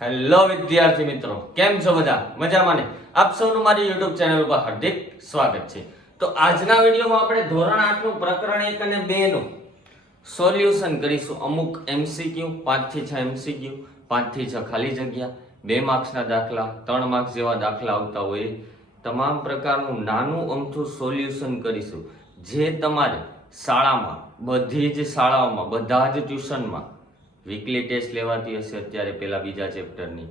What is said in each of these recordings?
Hello વિદ્યાર્થી મિત્રો, કેમ છો બધા? મજામાં ને? આપ સૌનું મારી યુટ્યુબ ચેનલ ઉપર હાર્દિક સ્વાગત છે. તો આજના વિડીયોમાં આપણે ધોરણ આઠનું પ્રકરણ એક અને બેનું સોલ્યુશન કરીશું. અમુક એમસીક્યુ પાંચથી છ એમસીક્યુ પાંચથી છ ખાલી જગ્યા, બે માર્ક્સના દાખલા, ત્રણ માર્ક્સ જેવા દાખલા આવતા હોય. તમામ પ્રકારનું નાનું અમથું સોલ્યુશન કરીશું. જે તમારે શાળામાં, બધી જ શાળાઓમાં, બધા જ ટ્યુશનમાં વીકલી ટેસ્ટ લેવાતી હશે અત્યારે પેલા બીજા ચેપ્ટરની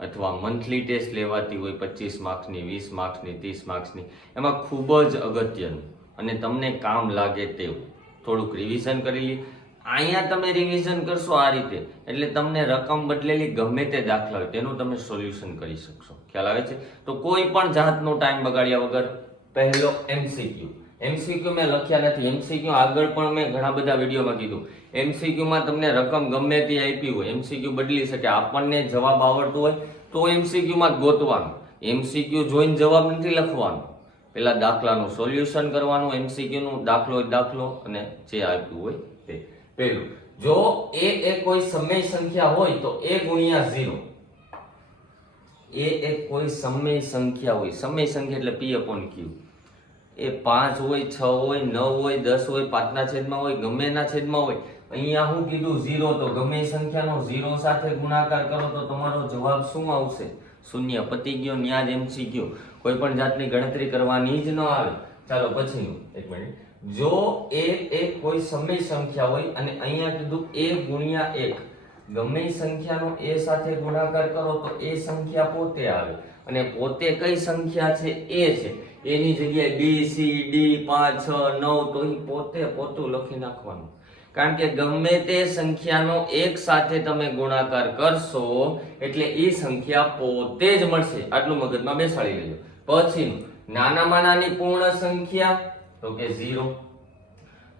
અથવા મંથલી ટેસ્ટ લેવાતી હોય પચીસ માર્ક્સની વીસ માર્ક્સની ત્રીસ માર્ક્સની એમાં ખૂબ જ અગત્યનું. અને તમને કામ લાગે તેવું. થોડુંક રિવિઝન કરી લી. અહીંયા તમે રિવિઝન કરશો આ રીતે. એટલે તમને રકમ બદલેલી ગમે તે દાખલા હોય તેનું તમે સોલ્યુશન કરી શકશો. ખ્યાલ આવે છે? તો કોઈ પણ જાતનો ટાઈમ બગાડ્યા વગર પહેલો એમસીક્યુ એમસીક્યુ મેં લખ્યા નથી. એમસીક્યુ આગળ પણ મેં ઘણા બધા વિડીયોમાં કીધું. એમસીક્યુમાં તમને રકમ ગમે તે આપી હોય એમસીક્યુ બદલી શકે, આપણને જવાબ આવડતું હોય, તો એમસીક્યુમાં જ ગોતવાનું. એમસીક્યુ જોઈને જવાબ નથી લખવાનો. પહેલાં દાખલાનું સોલ્યુશન કરવાનું એમસીક્યુનું દાખલો દાખલો અને જે આપ્યું હોય તે. પહેલું, જો એ એ કોઈ સમય સંખ્યા હોય તો એ ગુણ્યા ઝીરો. એ એક કોઈ સમય સંખ્યા હોય. સમય સંખ્યા એટલે પી અપોન ક્યુ એ પાંચ હોય, છ હોય, નવ હોય, દસ હોય, પાંચના છેદમાં હોય ગમે એના છેદમાં હોય, અહીંયા હું કીધું ઝીરો તો ગમે સંખ્યાનો ઝીરો સાથે ગુણાકાર કરો તો તમારો જવાબ શું આવશે? શૂન્ય. પતી ગયો, ન્યાજ એમસી ગયો. કોઈ પણ જાતની ગણતરી કરવાની જ ન આવે. ચાલો પછીનું, એક મિનિટ જો એ એક કોઈ સમય સંખ્યા હોય અને અહીંયા કીધું એ ગુણ્યા એક, ગમે સંખ્યાનો એ સાથે ગુણાકાર કરો તો એ સંખ્યા પોતે આવે. અને પોતે કઈ સંખ્યા છે? એ છે. એની જગ્યાએ બી, સી, ડી, પાંચ, છ, નવ, તો એ પોતે પોતું લખી નાખવાનું. કારણ કે ગમે તે સંખ્યાનો એક સાથે તમે ગુણાકાર કરશો, એટલે એ સંખ્યા પોતે જ મળશે. આટલું મગજમાં બેસાડી લેજો. પછી નાનામાં નાની પૂર્ણ સંખ્યા, તો કે ઝીરો.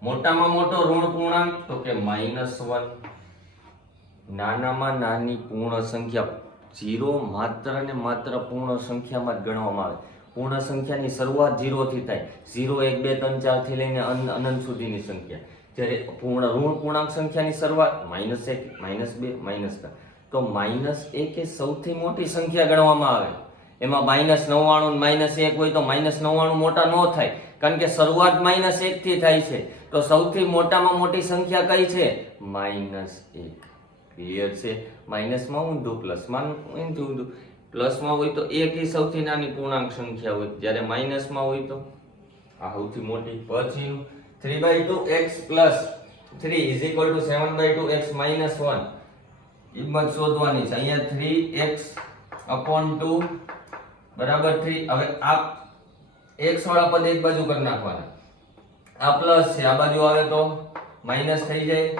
મોટામાં મોટો ઋણ પૂર્ણાંક, તો કે માઇનસ વન. નાનામાં નાની પૂર્ણ સંખ્યા, ઝીરો માત્ર ને માત્ર પૂર્ણ સંખ્યામાં જ ગણવામાં આવે. પૂર્ણ સંખ્યાની શરૂઆત ઝીરોથી થાય. ઝીરો, એક, બે, ત્રણ ચારથી લઈને અન- અનંત સુધીની સંખ્યા. જ્યારે પૂર્ણ, ઋણ પૂર્ણાંક સંખ્યાની શરૂઆત માઇનસ એક, માઇનસ બે, માઇનસ ત્રણ. તો માઇનસ એક એ સૌથી મોટી સંખ્યા ગણવામાં આવે. એમાં માઇનસ નવ્વાણું માઇનસ એક હોય તો માઇનસ નવ્વાણું મોટા ન થાય. કારણ કે શરૂઆત માઇનસ એકથી થાય છે. તો સૌથી મોટામાં મોટી સંખ્યા કઈ છે? માઇનસ એક. ક્લિયર છે? માઇનસમાં ઊંધું, પ્લસમાં ઊંધું ઊંધું. પ્લસમાં હોય તો એક એ સૌથી નાની પૂર્ણાંક સંખ્યા હોય. જ્યારે માઇનસમાં હોય તો? આ સૌથી મોટી. પછી three by two x plus three is equal to seven by two x minus one કિંમત શોધવાની છે. અહીંયા થ્રી એક્સ અપોન ટુ બરાબર થ્રી હવે આ એક્સ વાળા પદ એક બાજુ કરી નાખવાના. આ પ્લસ છે. આ બાજુ આવે તો માઇનસ થઈ જાય.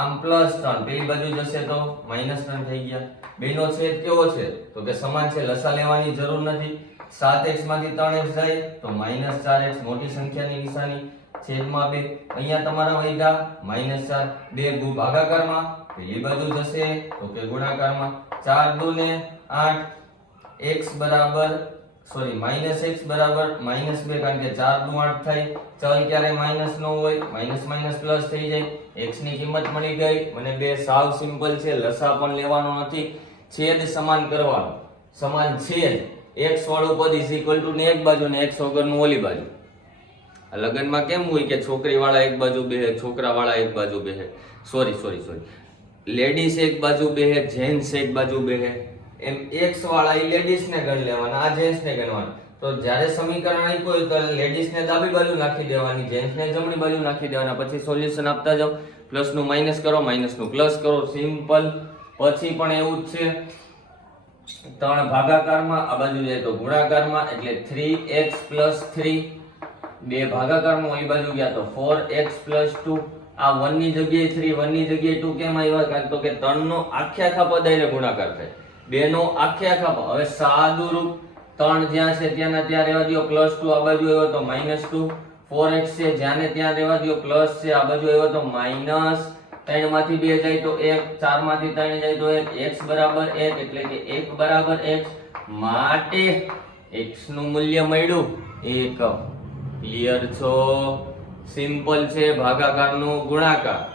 આમ પ્લસ ત્રણ પેલી બાજુ જશે તો માઇનસ ત્રણ થઈ ગયા. બેનો છેદ કેવો છે? તો કે સમાન છે, લસા લેવાની જરૂર નથી. સાત એક્સમાંથી ત્રણ જાય, તો માઇનસ ચાર એક્સ મોટી સંખ્યાની નિશાની છેદમાં બે. અહીંયા તમારા વૈધા માઇનસ ચાર, બે ગુ ભાગાકારમાં પેલી બાજુ જશે, તો કે ગુણાકારમાં. ચાર દુ ને આઠ એક્સ બરાબર સોરી, માઇનસ એક્સ બરાબર, માઇનસ બે કારણ કે ચારનું આઠ થાય ચલ ક્યારે માઇનસ નો હોય, માઇનસ માઇનસ પ્લસ થઈ જાય, એક્સની કિંમત મળી ગઈ મને બે સાવ સિમ્પલ છે, લસા પણ લેવાનો નથી, છેદ સમાન કરવાનો, સમાન છેદ એક્સ વાળું પદ ઇઝ ઇક્વલ ટુ ને એક બાજુ ને એક્સ વગરનું ઓલી બાજુ. આ લગ્નમાં કેમ હોય કે છોકરી વાળા એક બાજુ બેહે છોકરા વાળા એક બાજુ બેહે સોરી સોરી સોરી. લેડીઝ એક બાજુ બેહે જેન્ટ્સ એક બાજુ બેહે એમ એક્સ વાળા એ લેડીસ ને ગણ લેવાના, આ જેન્ટ્સ ને ગણવાના. તો જ્યારે સમીકરણ આપ્યું તો લેડીઝને ડાબી બાજુ નાખી દેવાની જેન્ટ્સ ને જમણી બાજુ નાખી દેવાના, પછી સોલ્યુશન આપતા જાઓ. પ્લસનું માઇનસ કરો માઇનસનું પ્લસ કરો. સિમ્પલ પછી પણ એવું જ છે. ત્રણ ભાગાકારમાં, આ બાજુ જાય તો ગુણાકારમાં, એટલે થ્રી એક્સ પ્લસ થ્રી બે ભાગાકારમાં ઓલી બાજુ ગયા તો ફોર એક્સ પ્લસ ટુ આ વનની જગ્યાએ થ્રી વનની જગ્યાએ ટુ કેમ આવ્યા? કારણ તો કે ત્રણનો આખે આખા પદ ગુણાકાર થાય. બે નો આખે આખા હવે સાદું રૂપ ત્રણ જ્યાં છે ત્યાંના ત્યાં રહેવા દો પ્લસ ટુ આ બાજુ આવ્યો તો માઇનસ ટુ ફોર છે જ્યાં ને ત્યાં રહેવા દો પ્લસ છે આ બાજુ આવ્યો તો માઇનસ ત્રણમાંથી બે જાય તો એક ચારમાંથી ત્રણ જાય તો એક એક્સ બરાબર એક, એટલે કે એક બરાબર એક્સ માટે એક્સનું મૂલ્ય મળ્યું એક ક્લિયર છો? સિમ્પલ છે, ભાગાકારનો ગુણાકાર.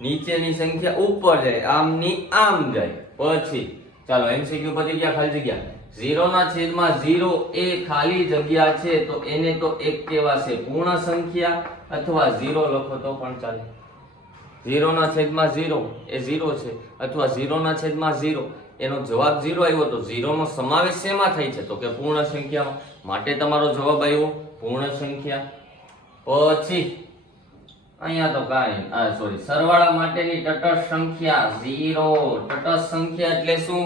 નીચેની સંખ્યા ઉપર જાય, આમની આમ જાય. પછી ચાલો એમસીક્યુ પતી ગયા ખાલી જગ્યા. ઝીરો ના છેદમાં ઝીરો એ ખાલી જગ્યા છે, તો એને તો એક કહેવાશે પૂર્ણ સંખ્યા અથવા ઝીરો લખો તો પણ ચાલે. ઝીરો ના છેદમાં ઝીરો એ ઝીરો છે, અથવા ઝીરો ના છેદમાં ઝીરો એનો જવાબ ઝીરો આવ્યો તો ઝીરો નો સમાવેશ શેમાં થાય છે? તો કે પૂર્ણ સંખ્યામાં. માટે તમારો જવાબ આવ્યો પૂર્ણ સંખ્યા. પછી અહીંયા તો કાંઈ આ સોરી સરવાળા માટેની તટસ્થ સંખ્યા ઝીરો તટસ્થ સંખ્યા એટલે શું?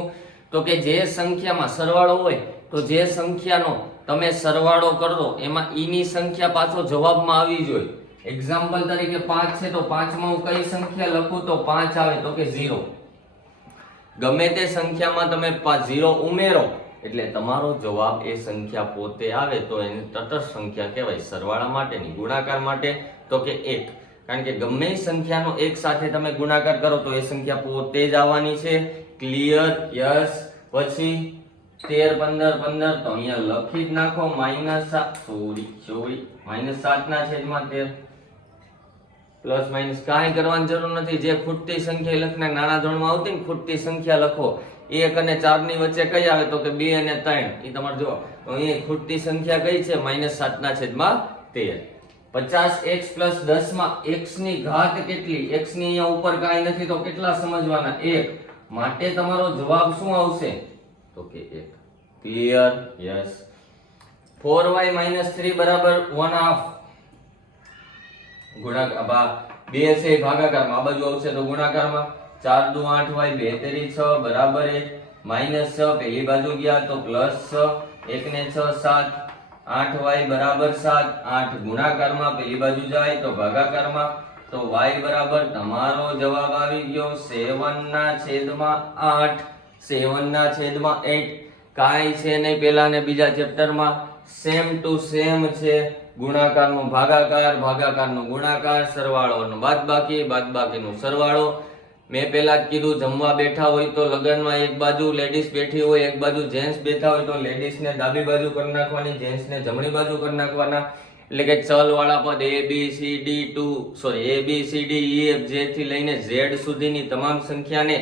તો કે જે સંખ્યામાં સરવાળો હોય, તો જે સંખ્યાનો તમે સરવાળો કરો, એમાં ઈ ની સંખ્યા પાછો જવાબમાં આવી જોઈએ એક્ઝામ્પલ તરીકે પાંચ છે, તો પાંચમાં હું કઈ સંખ્યા લખું? તો પાંચ આવે, તો કે ઝીરો ગમે તે સંખ્યામાં તમે ઝીરો ઉમેરો, એટલે તમારો જવાબ એ સંખ્યા પોતે આવે, તો એને તટસ્થ સંખ્યા કહેવાય. સરવાળા માટેની ગુણાકાર માટે, તો કે એક. કારણ કે ગમે સંખ્યાનો એક સાથે તમે ગુણાકાર કરો તો એ સંખ્યા પોતે જ આવવાની છે. ક્લિયર યસ પછી તેર, પંદર પંદર તો અહીંયા લખી જ નાખો. માઇનસ સાત. સોરી સોરી માઇનસ સાત ના છેદમાં તેર. પ્લસ માઇનસ કાંઈ કરવાની જરૂર નથી. જે ખૂટતી સંખ્યા લખના નાના ધોરણમાં આવતી ને ખૂટતી સંખ્યા લખો. એક અને ચારની વચ્ચે કઈ આવે તો કે બે અને ત્રણ? એ તમારે જો અહીં ખૂટતી સંખ્યા કઈ છે? માઇનસ સાત ના છેદમાં તેર. પચાસ એક્સ પ્લસ દસમાં એક્સની ઘાત કેટલી? એક્સની અહીંયા ઉપર કાંઈ નથી, તો કેટલા સમજવાના? એક. માટે તમારો જવાબ શું આવશે? તો કે એક. Clear yes four y minus three બરાબર વન હાફ ગુણાકાર બા છે ભાગાકારમાં. આ બાજુ આવશે તો ગુણાકારમાં. ચાર દુ આઠ વાય બે તેરી છ બરાબર એક. માઇનસ છ, પેલી બાજુ ગયા તો પ્લસ છ. એક ને છ, સાત. આઠ વાય બરાબર સાત, આઠ ગુણાકારમાં પેલી બાજુ જાય તો ભાગાકારમાં, તો વાય બરાબર તમારો જવાબ આવી ગયો સેવન ના છેદમાં આઠ સેવન ના છેદમાં એટ. કાંઈ છે નહીં પેલા ને બીજા ચેપ્ટરમાં. સેમ ટુ સેમ છે. ગુણાકારનો ભાગાકાર, ભાગાકારનો ગુણાકાર, સરવાળોનો બાદબાકી, બાદબાકીનો સરવાળો. મેં જ કીધું, જમવા બેઠા હોય તો લગ્નમાં એક બાજુ લેડીઝ બેઠી હોય, એક બાજુ જેન્ટ્સ બેઠા હોય તો લેડીઝને ડાબી બાજુ કરી નાખવાની જેન્ટ્સને જમણી બાજુ કરી નાખવાના. એટલે કે ચલ વાળા પદ A B C D to sorry A B C D E F જે થી લઈને ઝેડ સુધીની તમામ સંખ્યાને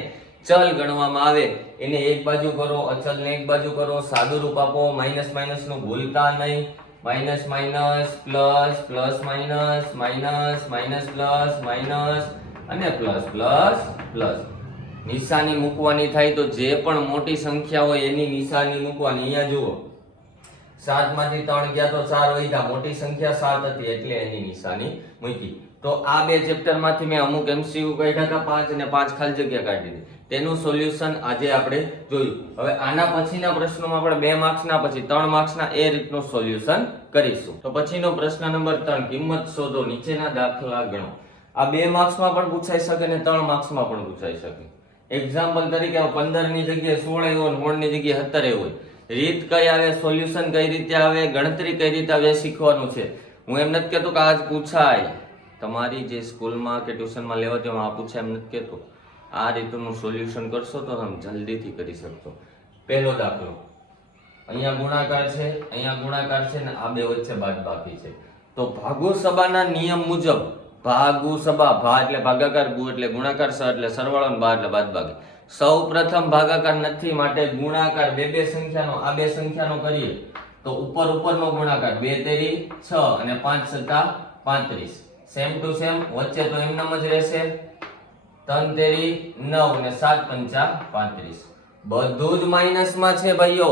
ચલ ગણવામાં આવે. એને એક બાજુ કરો, અચલને એક બાજુ કરો સાદું રૂપ આપો માઇનસ માઇનસનું ભૂલતા નહીં. Minus minus plus plus minus minus minus plus minus અને પ્લસ પ્લસ પ્લસ. નિશાની મૂકવાની થાય તો જે પણ મોટી સંખ્યા હોય એની નિશાની મૂકવાની. અહીંયા જુઓ. સાતમાંથી ત્રણ ગયા તો ચાર વધ્યા મોટી સંખ્યા સાત હતી એટલે એની નિશાની મૂકી. તો આ બે ચેપ્ટરમાંથી મેં અમુક એમસીયુ કાઢ્યા હતા, પાંચ અને પાંચ ખાલી જગ્યા કાઢી દીધી તેનું સોલ્યુશન આજે આપણે જોયું. હવે આના પછીના પ્રશ્નોમાં આપણે બે માર્ક્સના પછી ત્રણ માર્ક્સના એ રીતનું સોલ્યુશન કરીશું. તો પછીનો પ્રશ્ન નંબર ત્રણ, કિંમત શોધો. નીચેના દાખલા ગણો. આ બે માર્ક્સમાં પણ પૂછાઈ શકે ને ત્રણ માર્ક્સમાં પણ પૂછાઈ શકે. એક્ઝામ્પલ તરીકે પંદરની જગ્યાએ સોળ આવ્યો ની જગ્યાએ સત્તર હોય. રીત કઈ આવે સોલ્યુશન કઈ રીતે આવે, ગણતરી કઈ રીતે આવે શીખવાનું છે. હું એમ નથી કહેતો કે આજ પૂછાય તમારી જે સ્કૂલમાં કે ટ્યુશનમાં લેવા હોય આ પૂછાય એમ નથી કહેતો. આ રીતનું સોલ્યુશન કરશો તો તમે જલ્દીથી કરી શકશો. પહેલો દાખલો. અહીંયા ગુણાકાર છે, અહીંયા ગુણાકાર છે ને આ બે વચ્ચે બાદ બાકી છે. તો ભાગો સભાના નિયમ મુજબ ભાગુ સભા, ભા એટલે ભાગાકાર, ગુ એટલે ગુણાકાર, સ એટલે સરવાળો અને બા એટલે બાદબાકી. સૌ પ્રથમ ભાગાકાર નથી, માટે ગુણાકાર બે બે સંખ્યાનો, આ બે સંખ્યાનો કરીએ. તો ઉપર ઉપરનો ગુણાકાર, બે તેરી છ અને પાંચ સત્તા પાંત્રીસ. સેમ ટુ સેમ વચ્ચે તો એમનામ જ રહેશે. ત્રણ તેરી નવ અને સાત પંચા પાંત્રીસ. બધું જ માઇનસમાં છે ભાઈઓ.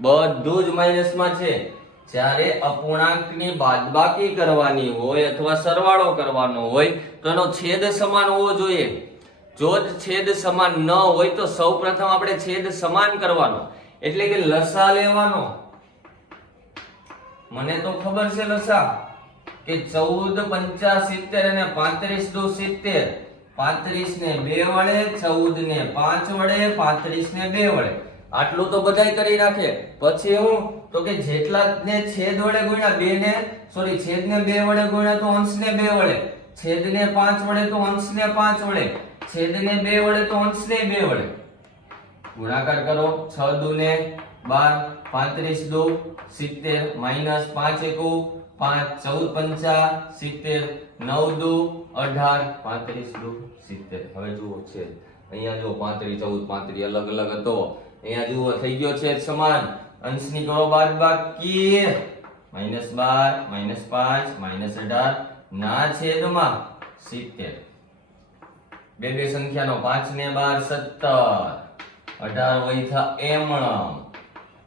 બધું જ માઇનસમાં છે. જ્યારે અપૂર્ણાંકની બાદબાકી કરવાની હોય અથવા સરવાળો કરવાનો હોય, તો એનો છેદ સમાન હોવો જોઈએ. જો છેદ સમાન ન હોય, તો સૌપ્રથમ આપણે છેદ સમાન કરવાનો. એટલે કે લસા લેવાનો. મને તો ખબર છે લસા, કે ચૌદ પંચા સિત્તેર અને પાંત્રીસ દુ સિત્તેર. પાંત્રીસ ને બે વડે ચૌદ ને પાંચ વડે પાંત્રીસ ને બે વડે. આટલું તો બધાય કરી નાખે પછી હું, તો કે જેટલા ને છેદ વડે ગુણ્યા બે ને સોરી છેદ ને બે વડે ગુણ્યા તો અંશ ને બે વડે. છેદ ને પાંચ વડે તો અંશ ને પાંચ વડે. છેદ ને બે વડે તો અંશ ને બે વડે. ગુણાકાર કરો, છ દુ ને બાર, પાંત્રીસ દુ, સિત્તેર માઇનસ પાંચ એકુ, પાંચ ચૌદ પંચા, સિત્તેર નવ દુ, અઢાર, પાંત્રીસ દુ, સિત્તેર. હવે જુઓ છે અહીંયા જો પાંત્રીસ ચૌદ પાંત્રીસ અલગ અલગ હતો. અહીંયા જુઓ, થઈ ગયો છે સમાન. અંશની કરો બાદ બાકી. માઇનસ બાર, માઇનસ પાંચ, માઇનસ અઢાર. ના છેદમાં સિત્તેર. બે બે સંખ્યાનો પાંચ ને બાર, સત્તર. અઢાર વૈથા એમ.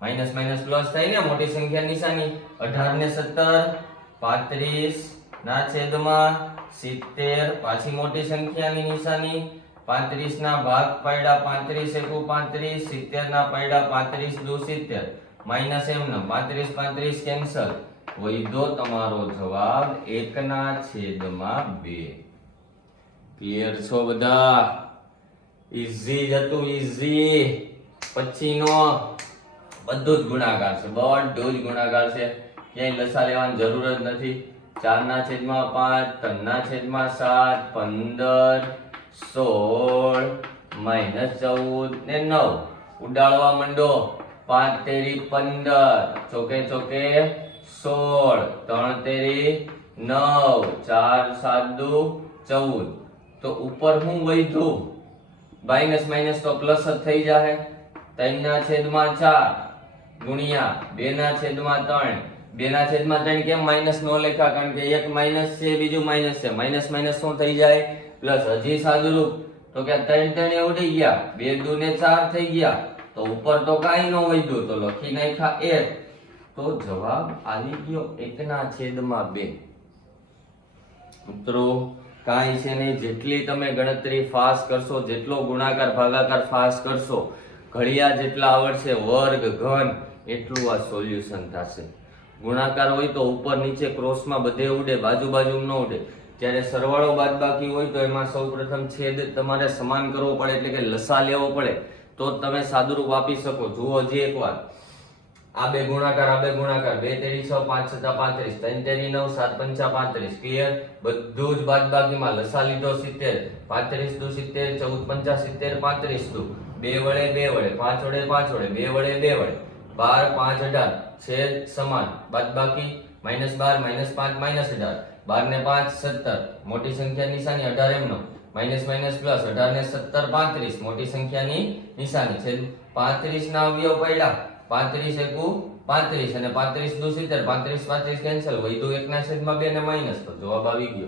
માઇનસ માઇનસ પ્લસ થાય ને, મોટી સંખ્યા નિશાની. અઢાર ને સત્તર, પાંત્રીસ. ના છેદમાં સિત્તેર. પાછી મોટી સંખ્યાની નિશાની. પાંત્રીસ ના ભાગ પડ્યા પાંત્રીસ, એકુ પાંત્રીસ, સિત્તેર ના પડ્યા પાંત્રીસ, દુ સિત્તેર. માઇનસ એમ ના પાંત્રીસ પાંત્રીસ કેન્સલ. વૈધો તમારો જવાબ એક ના છેદમાં બે. ક્લિયર છો બધા? ઈઝી જ હતું ઈઝી પછીનો બધું જ ગુણાકાર છે, બધું જ ગુણાકાર છે. ક્યાંય લસા લેવાની જરૂર જ નથી. ચાર ના છેદમાં પાંચ, ત્રણ ના છેદમાં સાત, પંદર સોળ માઇનસ ચૌદ ને નવ. ઉડાડવા માંડો. પાંચ તેરી પંદર. ચોકે ચોકે સોળ. ત્રણ તેરી નવ. ચાર સાત દુ ચૌદ. તો ઉપર હું વધ્યું માઇનસ માઇનસ તો પ્લસ જ થઈ જાય ત્રણ ના છેદમાં ચાર. ગુણ્યા બે ના છેદમાં ત્રણ. બે ના છેદમાં ત્રણ કેમ? માઇનસ નો લેખા, કારણ કે એક માઇનસ છે, બીજું માઇનસ છે. માઇનસ માઇનસ શું થઈ જાય? પ્લસ હજી સાદુરૂપ. તો કે ત્રણ ત્રણ ઉડી ગયા, બે દુ ને ચાર થઈ ગયા. તો ઉપર તો કાંઈ ન વધ્યું તો લખી નાખ્યા એક તો જવાબ આવી ગયો એકના છેદમાં બે. મિત્રો, કાંઈ છે નહીં, જેટલી તમે ગણતરી ફાસ્ટ કરશો, જેટલો ગુણાકાર, ભાગાકાર ફાસ્ટ કરશો, ઘડિયા જેટલા આવડશે, વર્ગ, ઘન, એટલું આ સોલ્યુશન થશે. ગુણાકાર હોય તો ઉપર નીચે ક્રોસમાં બધે ઉડે, બાજુ બાજુ ન ઉડે. જ્યારે સરવાળો બાદબાકી હોય તો એમાં સૌપ્રથમ છેદ તમારે સમાન કરવો પડે, એટલે કે લસા લેવો પડે. તો તમે સાદુરૂપ આપી શકો. જુઓ હજી એકવાર આ બે ગુણાકાર, આ બે ગુણાકાર. બે તેરી છ, પાંચ છતા પાંત્રીસ. ત્રણ તેરી નવ, સાત પંચા પાંત્રીસ. ક્લિયર બધું જ બાદબાકીમાં લસા લીધો સિત્તેર. પાંત્રીસ દુ સિત્તેર, ચૌદ પંચા સિત્તેર, પાંત્રીસ દુ. બે વડે બે વડે. પાંચ વડે પાંચ વડે. બે વડે બે વડે. બાર, પાંચ અઢાર. છેદ સમાન. બાદબાકી, માઇનસ બાર, માઇનસ પાંચ, માઇનસ અઢાર. બાર ને પાંચ, સત્તર. મોટી સંખ્યા નિશાની અઢાર એમનો. માઇનસ માઇનસ પ્લસ અઢાર સત્તર, પાંત્રીસ. મોટી સંખ્યાની નિશાની છે. પાંત્રીસ અવયવ પડ્યા. પાંત્રીસ એકુ પાંત્રીસ અને પાંત્રીસ દુ સિત્તેર. પાંત્રીસ પાંત્રીસ કેન્સલ વધુ એકના છેદમાં બે માઇનસ. તો જવાબ આવી ગયો.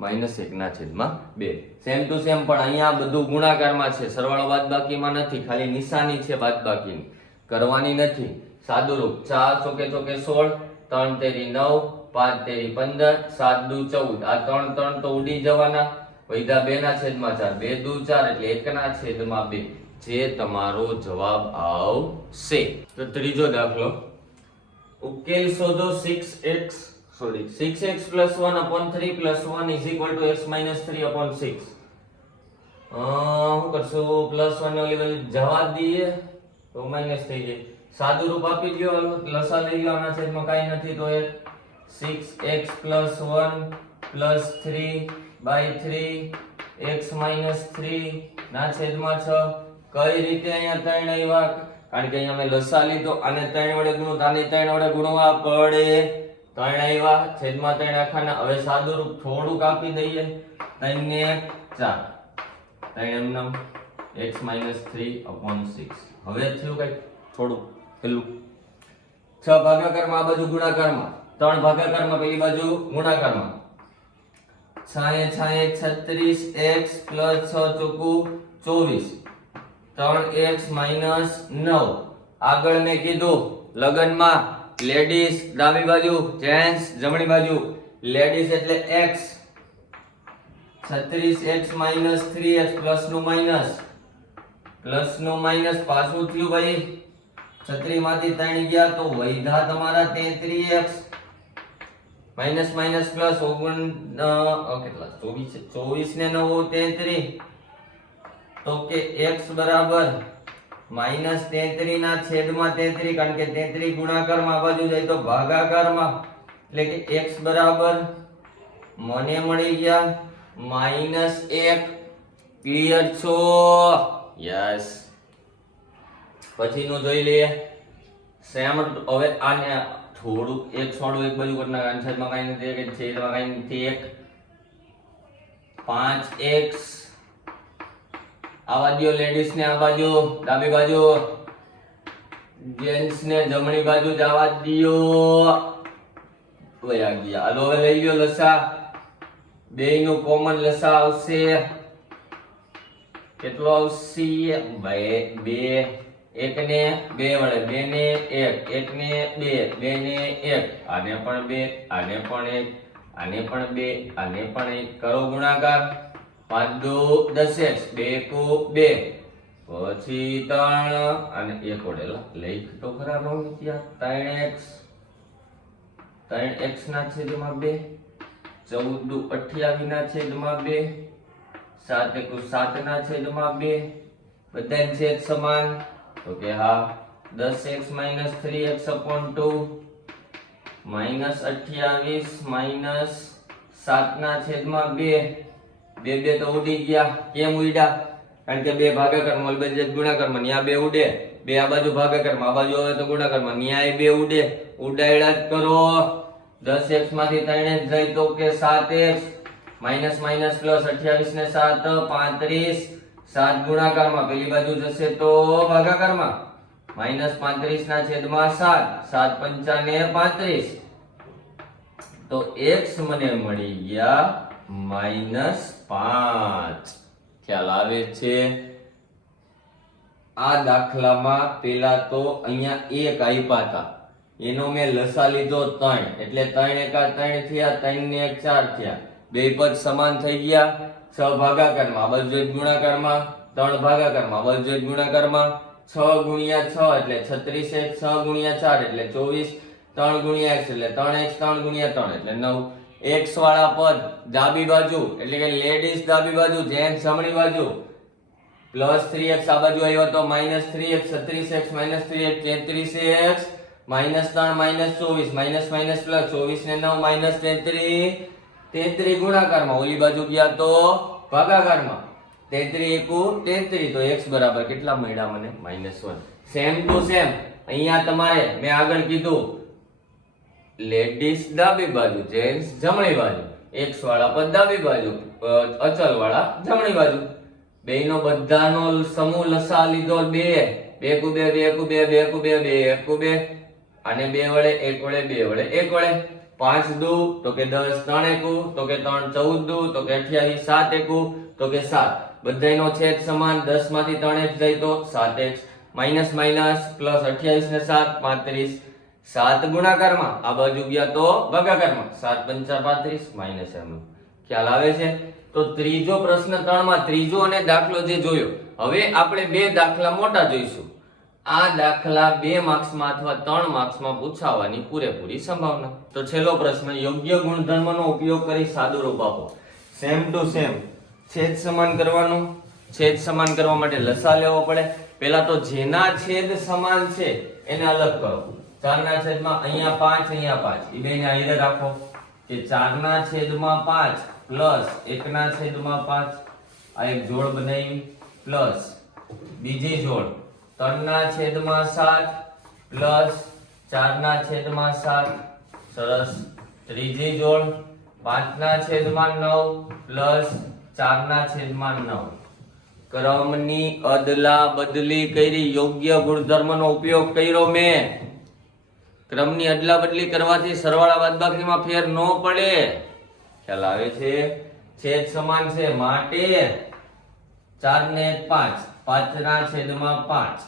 માઇનસ એકના છેદમાં બે. સેમ ટુ સેમ પણ અહીંયા બધું ગુણાકારમાં છે. સરવાળો બાદબાકીમાં નથી. ખાલી નિશાની છે બાદબાકીની. કરવાની નથી. સાદુરૂપ. ચાર ચોકે ચોકે સોળ. ત્રણ તેરી નવ. પાંચ તેરી પંદર સાત દુ ચૌદ. આ ત્રણ ત્રણ તો ઉડી જવાના. વૈધા બે ના છેદમાં ચાર બે દુ ચાર એટલે એકના છેદમાં બે. જે તમારો જવાબ આવશે. તો ત્રીજો દાખલો. ઉકેલ શોધો six x sorry six x plus one upon three plus one is equal to x minus three upon six શું કરશું? પ્લસ વન ઓલી બાજુ જવા દઈએ. તો માઇનસ થઈ જાય. સાદું રૂપ આપી દો લસા લઈ લો આના છેદમાં કાંઈ નથી તો એ 6x plus 1 plus 3 by 3 x minus 3 ના છેદમાં છ. કઈ રીતે અહીંયા ત્રણ આવ્યા? કારણ કે અહીંયા મેં લસા લીધો અને ત્રણ વડે ગુણો આને ત્રણ વડે ગુણવા પડે. ત્રણ આવ્યા, છેદમાં ત્રણ આખાના. હવે સાદું રૂપ થોડુંક આપી દઈએ. ત્રણ ને ચાર. ત્રણ એમનેમ x minus 3 upon 6 હવે થયું કઈ? થોડું પેલું છ ભાગાકારમાં, આ બાજુ ગુણાકારમાં. ત્રણ ભાગાકારમાં, પેલી બાજુ ગુણાકારમાં. છાએ છાએ છત્રીસ એક્સ પ્લસ છ ચોકુ ચોવીસ. ત્રણ એક્સ માઇનસ નવ. આગળ મેં કીધું, લગ્નમાં લેડીઝ ડાબી બાજુ, જેન્ટ્સ જમણી બાજુ. લેડીઝ એટલે એક્સ. છત્રીસ એક્સ માઇનસ થ્રી એક્સ પ્લસનું માઇનસ. પ્લસનું માઇનસ પાછું થયું ભાઈ. છત્રી માંથી ત્રણ ગયા તો વૈધા તમારા તેત્રી એક્સ. માઇનસ માઇનસ પ્લસ ઓગણ કેટલા? ચોવીસ ચોવીસ ને નવ, તેત્રી. તો કે એક્સ બરાબર માઇનસ તેત્રી ના છેદમાં તેત્રી, કારણ કે તેત્રી ગુણાકારમાં આ બાજુ જાય તો ભાગાકારમાં. એટલે કે એક્સ બરાબર મને મળી ગયા માઇનસ એક. ક્લિયર છો? યસ પછીનું જોઈ લઈએ. સેમ, હવે આને થોડુંક એક છોડું એક બાજુ કરી નાખ આન્સરમાં કાંઈ નથી કે છેદમાં કાંઈ નથી એક, પાંચ એક્સ આવા દ્યો લેડીઝ ને આ બાજુ, ડાબી બાજુ જેન્ટ્સ ને જમણી બાજુ જવા દ્યો. વયા ગયા. હાલો, હવે લઈ ગયો લસા. બે નું કોમન લસા આવશે. કેટલો આવશે? બે બે એક ને બે વડે બે ને એક એક ને બે બે ને એક, આને પણ બે, આને પણ એક, આને પણ બે, આને પણ એક. કરો ગુણાકાર. પાંચ દો દસ એક્સ બે કુ બે. પછી ત્રણ અને એક વડે લઈ તો ખરા નો ત્રણ એક્સ. ત્રણ એક્સ ના છેદમાં બે. ચૌદ દુ અઠ્યાવી ના છેદમાં બે. સાત એકુ સાત ના છેદમાં બે. બધા છેદ સમાન. તો કે હા. દસ x minus three x upon two. Minus અઠ્યાવીસ માઇનસ સાત ના છેદમાં બે. બે બે તો ઉડી ગયા. કેમ ઉડ્યા? કારણ કે બે ભાગાકારમાં ઓલી બાજુ ગુણાકારમાં, ન્યા બે ઉડે. બે આ બાજુ ભાગાકારમાં, આ બાજુ આવે તો ગુણાકારમાં. ન્યાય બે ઉડે. ઉડાયડા જ કરો. દસ એક્સમાંથી ત્રણે જ જાય તો કે સાત એક્સ. માઇનસ માઇનસ પ્લસ અઠ્યાવીસ ને સાત, પાંત્રીસ. સાત ગુણાકારમાં, પેલી બાજુ જશે તો ભાગાકારમાં. માઇનસ પાંત્રીસ ના છેદમાં સાત સાત પંચાને પાંત્રીસ. તો એક્સ મને મળી ગયા માઇનસ પાંચ. ખ્યાલ આવે છે? આ દાખલામાં પેલા તો અહીંયા એક આપ્યા હતા. એનો મેં લસા લીધો ત્રણ. એટલે ત્રણ એકા ત્રણ થયા ત્રણ ને એક ચાર થયા. બે પદ સમાન થઈ ગયા. છ ભાગાકારમાં બાજુ ગુણાકારમાં, ત્રણ ભાગાકારમાં બાજુ ગુણાકારમાં. છ ગુણ્યા છ એટલે છત્રીસ એક, છ ગુણ્યા ચાર એટલે ચોવીસ, ત્રણ ગુણ્યા એક્સ એટલે ત્રણ એક્સ ત્રણ ગુણ્યા ત્રણ એટલે નવ. એક્સ વાળા પદ ડાબી બાજુ, એટલે કે લેડીઝ ડાબી બાજુ જેન્ટ્સ જમણી બાજુ. પ્લસ થ્રી એક્સ આ બાજુ આવ્યો તો માઇનસ થ્રી એક્સ છત્રીસ એક્સ માઇનસ થ્રી એક્સ તેત્રીસ એક્સ માઇનસ ત્રણ માઇનસ ચોવીસ માઇનસ માઇનસ પ્લસ ચોવીસ ને નવ માઇનસ તેત્રીસ. તેત્રીસ ગુણાકારમાં, ઓલી બાજુ ગયા તો ભાગાકારમાં. તેત્રી એકુ તેત્રી, તો એક્સ બરાબર કેટલા મળ્યા મને? Minus one. Same to same. અહીંયા તમારે મેં આગળ કીધું, લેડીઝ ડાબી બાજુ, જેન્ટ્સ જમણી બાજુ. એક્સ વાળા પદ ડાબી બાજુ અચલ વાળા જમણી બાજુ. બેયનો બધાનો સમૂહ લસા લીધો બે. બે કુ બે બે કુ બે બે કુ બે બે એક કુ બે. અને બે વડે એક વડે બે વડે એક વડે. પાંચ દુ, તો કે દસ ત્રણ એકુ, તો કે ત્રણ ચૌદ દુ, તો કે અઠ્યાવીસ સાત એકુ, તો કે સાત. બધાયનો છેદ સમાન દસમાંથી ત્રણ એક્સ જાય તો સાત એક્સ. માઇનસ માઇનસ, પ્લસ અઠ્યાવીસ ને સાત, પાંત્રીસ. સાત ગુણાકારમાં, આ બાજુ ગયા તો ભાગાકારમાં. સાત પંચા પાંત્રીસ, માઇનસ એમનું ખ્યાલ આવે છે? તો ત્રીજો પ્રશ્ન ત્રણમાં, ત્રીજો અને દાખલો જે જોયો. હવે આપણે બે દાખલા મોટા જોઈશું. આ દાખલા બે માર્ક્સમાં અથવા ત્રણ માર્ક્સમાં પૂછાવાની પૂરેપૂરી સંભાવના. તો છેલ્લો પ્રશ્ન, યોગ્ય ગુણધર્મનો ઉપયોગ કરી સાદુ રૂપ આપો. સેમ ટુ સેમ છેદ સમાન કરવાનું. છેદ સમાન કરવા માટે લસા લેવો પડે. પહેલા તો જેના છેદ સમાન છે, એને અલગ કરો. ચારના છેદમાં અહીંયા પાંચ અહીંયા પાંચ. એ બેને આઈને રાખો કે ચારના છેદમાં પાંચ પ્લસ એકના છેદમાં પાંચ. આ એક જોડ બનાવી, પ્લસ બીજી જોડ. ત્રણના છેદમાં સાત પ્લસ ચારના છેદમાં સાત. સરસ. ત્રીજી જોડ પાંચના છેદમાં નવ પ્લસ ચારના છેદમાં નવ. ક્રમની અદલા બદલી કરી યોગ્ય ગુણધર્મનો ઉપયોગ કર્યો મેં. ક્રમની અદલા બદલી કરવાથી સરવાળા બાદબાકીમાં ફેર ન પડે. ખ્યાલ આવે છે? છેદ સમાન છે. માટે ચાર ને પાંચ. પાંચ ના છેદમાં પાંચ.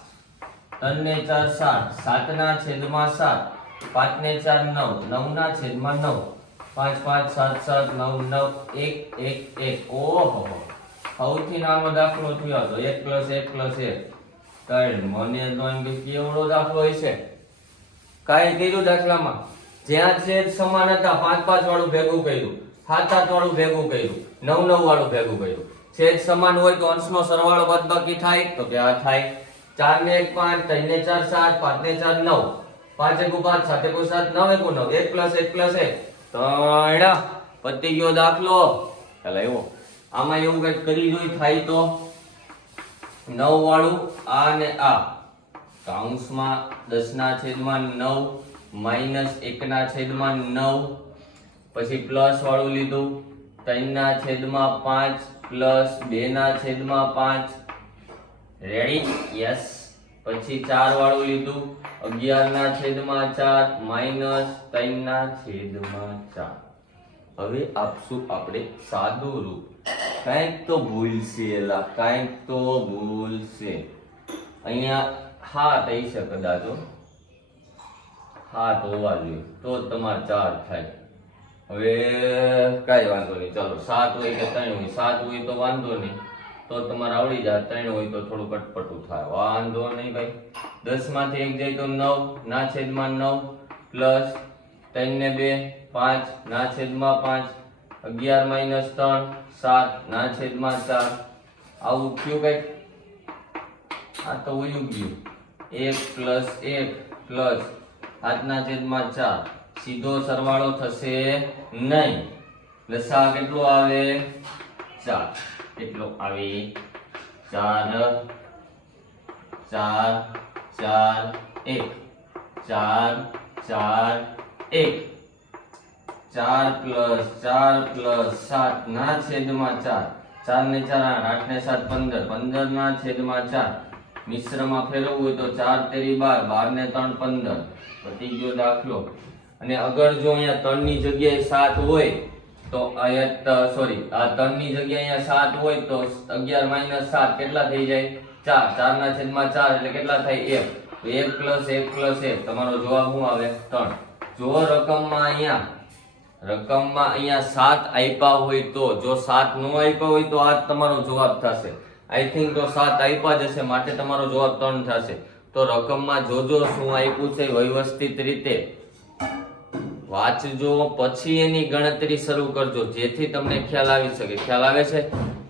ત્રણ ને ચાર સાત. સાત ના છેદમાં સાત. પાંચ ને ચાર નવ. નવ ના છેદમાં નવ. પાંચ પાંચ, સાત સાત, નવ નવ, એક એક એક. ઓહો. સૌથી નાનો દાખલો થયો હતો એક પ્લસ એક પ્લસ એક. ત્રણ. મને તો એમ કે કેવડો દાખલો હશે કાંઈ કર્યું દાખલામાં? જ્યાં છેદ સમાન હતા. પાંચ પાંચ વાળું ભેગું કર્યું. સાત સાત વાળું ભેગું કર્યું. નવ નવ વાળું ભેગું કર્યું. છેદ સમાન હોય તો અંશનો સરવાળો બાદબાકી થાય. તો કે આ થાય. ચાર ને એક પાંચ ત્રણ ને ચાર સાત પાંચ ને ચાર નવ. પાંચ એકુ પાંચ સાત એકુ સાત નવ એકુ નવ. એક પ્લસ એક પ્લસ એક. ત્રણ પતી ગયો દાખલો. ચાલો એવો આમાં એવું કંઈક કરી જોઈ થાય તો. નવ વાળું આ ને આ. કૌંસમાં દસ ના છેદમાં નવ માઇનસ એક ના છેદમાં નવ. પછી પ્લસ વાળું લીધું. ત્રણ ના છેદમાં પાંચ પ્લસ બે ના છેદમાં પાંચ. રેડી યસ પછી ચાર વાળું લીધું. અગિયાર ના છેદમાં ચાર. માઇનસ ત્રણ ના છેદમાં ચાર. હવે આપશું આપણે સાદું રૂપ? કાંઈક તો ભૂલશે એલા, કાંઈક તો ભૂલશે. અહીંયા હા થઈ શકે કદાચ હા. તો હોવા જોઈએ. તો તમારે ચાર થાય. હવે કાંઈ વાંધો નહીં. ચાલો, સાત હોય કે ત્રણ હોય, સાત હોય તો વાંધો નહીં. તો તમારે આવડી જાય. ત્રણ હોય તો થોડું કટપટું થાય. વાંધો નહીં ભાઈ. દસમાંથી એક જાય તો નવ ના છેદમાં નવ, પ્લસ ત્રણ ને બે, પાંચ ના છેદમાં પાંચ, અગિયાર માઇનસ ત્રણ, સાત ના છેદમાં ચાર. આવું થયું કંઈક આ તો ઉયું ગયું. એક પ્લસ એક પ્લસ આજના છેદમાં ચાર. સીધો સરવાળો થશે નહીં. લસા કેટલો આવે? ચાર. કેટલો આવે? ચાર. ચાર ચાર, એક. ચાર ચાર, એક. ચાર પ્લસ ચાર પ્લસ સાત ના છેદમાં ચાર. ચાર ને ચાર આઠ આઠ ને સાત પંદર. પંદર ના છેદમાં ચાર. મિશ્રમાં ફેરવવું હોય તો ચાર તેરી બાર બાર ને ત્રણ પંદર. પતી ગયો દાખલો. અને અગર જો અહીંયા ત્રણની જગ્યાએ સાત હોય, તો અહીંયા સોરી આ ત્રણની જગ્યાએ અહીંયા સાત હોય, તો અગિયાર માઇનસ સાત કેટલા થઈ જાય? ચાર. ચાર ના છેદમાં ચાર એટલે કેટલા થાય? એક. તો એક પ્લસ એક પ્લસ એક. તમારો જવાબ શું આવે? ત્રણ. જો રકમમાં અહીંયા રકમમાં અહીંયા સાત આપ્યા હોય તો, જો સાત ન આપ્યા હોય તો આ તમારો જવાબ થશે. આઈ થિંક તો સાત આપ્યા જ હશે, માટે તમારો જવાબ ત્રણ થશે. તો રકમમાં જોજો શું આપ્યું છે, વ્યવસ્થિત રીતે વાંચજો, પછી એની ગણતરી શરૂ કરજો, જેથી તમને ખ્યાલ આવી શકે. ખ્યાલ આવે છે?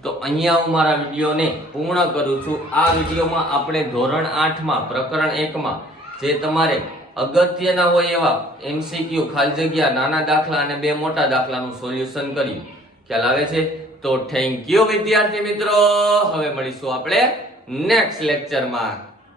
તો અહીંયા હું મારા વિડીયોને પૂર્ણ કરું છું. આ વિડીયોમાં આપણે ધોરણ આઠમાં, પ્રકરણ એકમાં, જે તમારે અગત્યના હોય એવા એમસીક્યુ ખાલી જગ્યા, નાના દાખલા અને બે મોટા દાખલાનું સોલ્યુશન કર્યું. ખ્યાલ આવે છે? તો થેન્ક યુ વિદ્યાર્થી મિત્રો. હવે મળીશું આપણે નેક્સ્ટ લેક્ચરમાં